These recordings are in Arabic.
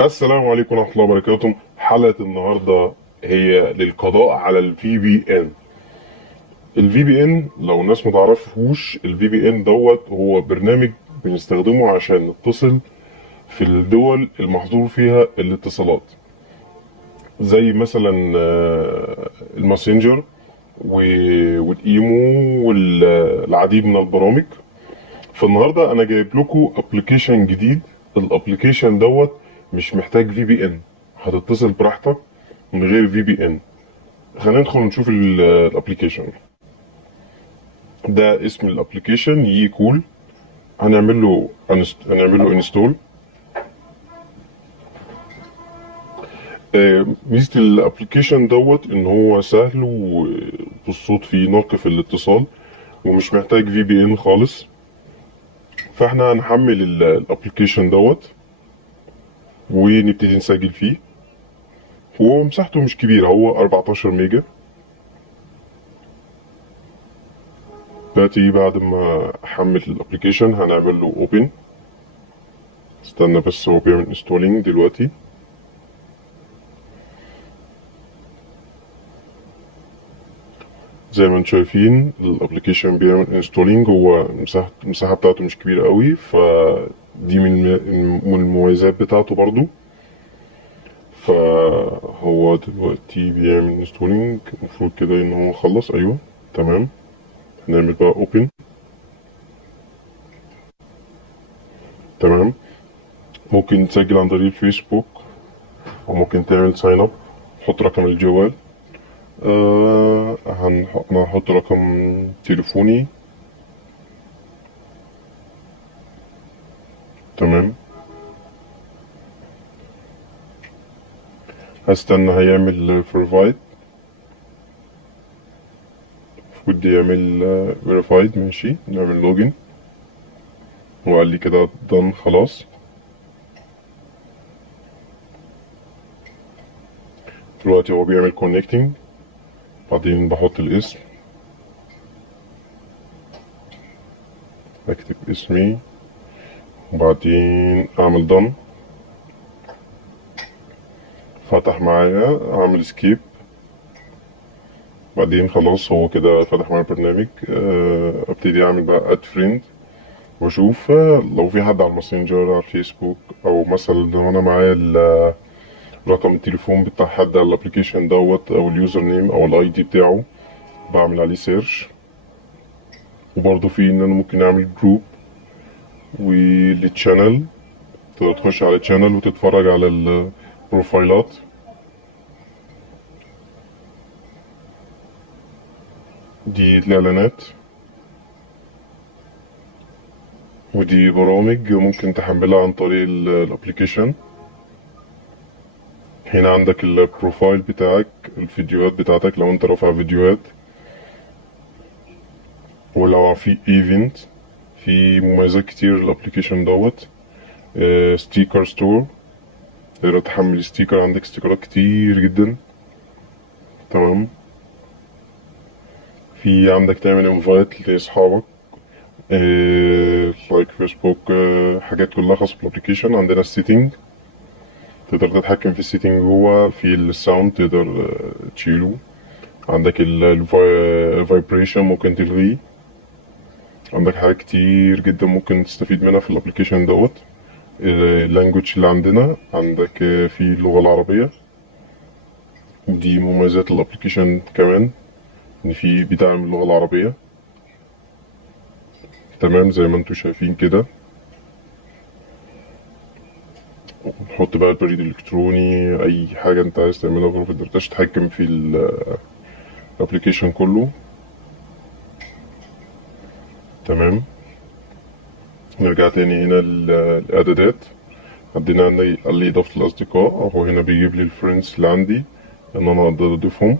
السلام عليكم ورحمة الله وبركاته. حلقة النهاردة هي للقضاء على الفي بي ان. الفي بي ان لو الناس متعرفوش، الفي بي ان هو برنامج بنستخدمه عشان نتصل في الدول المحظور فيها الاتصالات، زي مثلا الماسنجر والايمو والعديد من البرامج. فالنهارده انا جايب لكم ابلكيشن جديد. الابلكيشن مش محتاج في بي ان، هتتصل براحتك من غير في بي ان. خلينا ندخل نشوف الابلكيشن. ده اسم الابلكيشن يي كول. هنعمل له انستول. ميزه الابلكيشن ان هو سهل والصوت فيه نقي في الاتصال، ومش محتاج في بي ان خالص. فاحنا هنحمل الابلكيشن ونبتدي نسجل فيه. هو مساحته مش كبيره، هو 14 ميجا. دلوقتي بعد ما احمل الابلكيشن هنعمل له اوبن. استنى بس، هو بيعمل انستولينج دلوقتي. زي ما انتم شايفين الابلكيشن بيعمل انستولينج. هو المساحه بتاعته مش كبيره قوي، فدي من المميزات بتاعته برضو. فهو دلوقتي بيعمل انستولينج، المفروض كده ان هو خلص. ايوه تمام. نعمل بقى اوبن. تمام. ممكن تسجل عن طريق الفيسبوك، وممكن تعمل ساين اب. حط رقم الجوال. انا هحط رقم تليفوني. تمام. هستنى هيعمل فيرفايد. المفروض يعمل فيرفايد. ماشي، نعمل لوجن. هو قال لي كده done خلاص. دلوقتي هو بيعمل كونكتنج. بعدين بحط الاسم، اكتب اسمي، وبعدين اعمل done. فتح معايا، اعمل سكيب. بعدين خلاص هو كده فتح معايا البرنامج. ابتدي اعمل بقى اد فريند، واشوف لو في حد على الماسنجر، على الفيسبوك، او مثلا لو انا معايا رقم التليفون بتاع حد على الابلكيشن او اليوزر نيم او الاي دي بتاعه، بعمل عليه سيرش. وبرضه في ان انا ممكن اعمل جروب والتشانل. تقدر تخش على التشانل وتتفرج على البروفايلات. دي الاعلانات، ودي برامج ممكن تحملها عن طريق الابليكيشن. هنا عندك البروفايل بتاعك، الفيديوهات بتاعتك لو انت رافع فيديوهات. ولو في ايفنت، في مميزات كتير الابليكيشن ستيكر ستور. تقدر تحمل ستيكر، عندك ستيكرات كتير جدا. تمام. في عندك تعمل انفايت لاصحابك، لايك فيسبوك، حاجات كلها خاصة بالابليكيشن. عندنا السيتنج، تقدر تتحكم في السيتنج جوه. في الساوند تقدر تشيله. عندك الفايبريشن ممكن تلغيه. عندك حاجات كتير جدا ممكن تستفيد منها في الابليكيشن اللانجوج اللي عندك في اللغة العربية. ودي مميزات الابليكيشن كمان، ان في بيدعم اللغة العربية. تمام زي ما انتم شايفين كده. نحط بقى البريد الالكتروني، اي حاجة انت عايز تعملها بروفيت تتحكم في الابليكيشن كله. تمام. نرجع تاني هنا للاعدادات. قال لي اضافة الاصدقاء. هو هنا بيجيب لي الفريندز اللي عندي ان انا اقدر اضيفهم.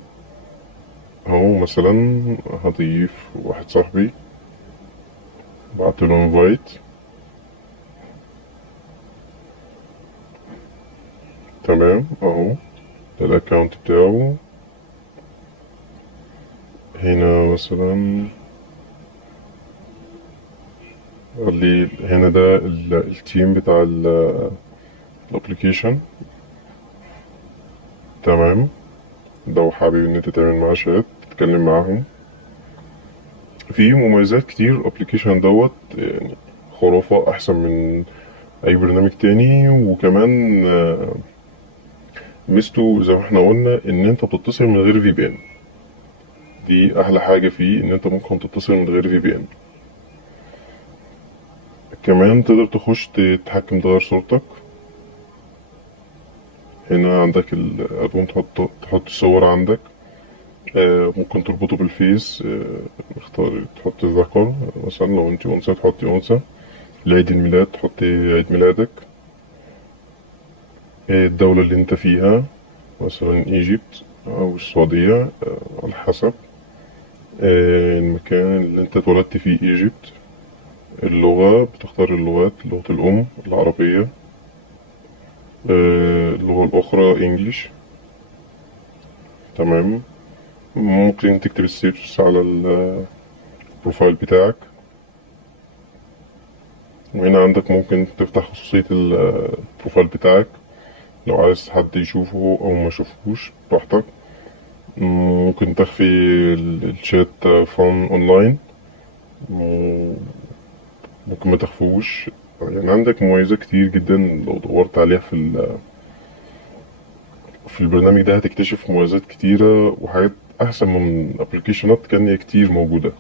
اهو مثلا هضيف واحد صاحبي، بعت له انفايت. تمام اهو، ده الاكونت بتاعه. هنا مثلا قال لي هنا ده التيم بتاع الابلكيشن. تمام. لو حابب ان انت تعمل معاه شات تتكلم معاهم. في مميزات كتير الابلكيشن دوت، يعني خرافة، احسن من اي برنامج تاني. وكمان ميزته زي ما احنا قلنا ان انت بتتصل من غير في بي ان. دي احلى حاجة فيه، ان انت ممكن تتصل من غير في بي ان. كمان تقدر تخش تتحكم تغير صورتك. هنا عندك الالبوم، تحط الصور عندك. ممكن تربطه بالفيس. اختار تحط ذكر مثلا، لو انت انثى تحطي انثى. لعيد الميلاد تحطي عيد ميلادك. الدولة اللي انت فيها، مثلا ايجيبت او السعودية، على حسب. المكان اللي انت اتولدت فيه ايجيبت. اللغة بتختار اللغات، لغة الأم العربية. اللغة الأخرى انجليش. تمام. ممكن تكتب الستيتس على البروفايل بتاعك. وهنا عندك ممكن تفتح خصوصية البروفايل بتاعك، لو عايز حد يشوفه أو ما يشوفهوش براحتك. ممكن تخفي الشات فون أونلاين. ممكن ما تخفوش. يعني عندك مميزات كتير جدا، لو دورت عليها في البرنامج ده هتكتشف مميزات كتيرة وحاجات أحسن من أبلكيشنات كان كتير موجودة.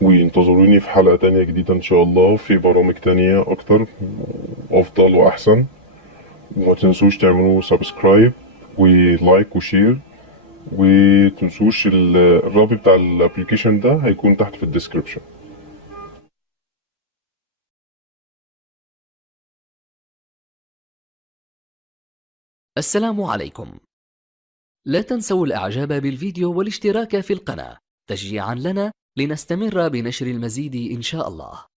وانتظروني في حلقة تانية جديدة إن شاء الله، في برامج تانية أكتر وأفضل وأحسن. وما تنسوش تعملوا سبسكرايب ولايك وشير. وتنسوش الرابط بتاع الابليكيشن ده هيكون تحت في الديسكريبشن. السلام عليكم. لا تنسوا الإعجاب بالفيديو والاشتراك في القناة تشجيعا لنا لنستمر بنشر المزيد إن شاء الله.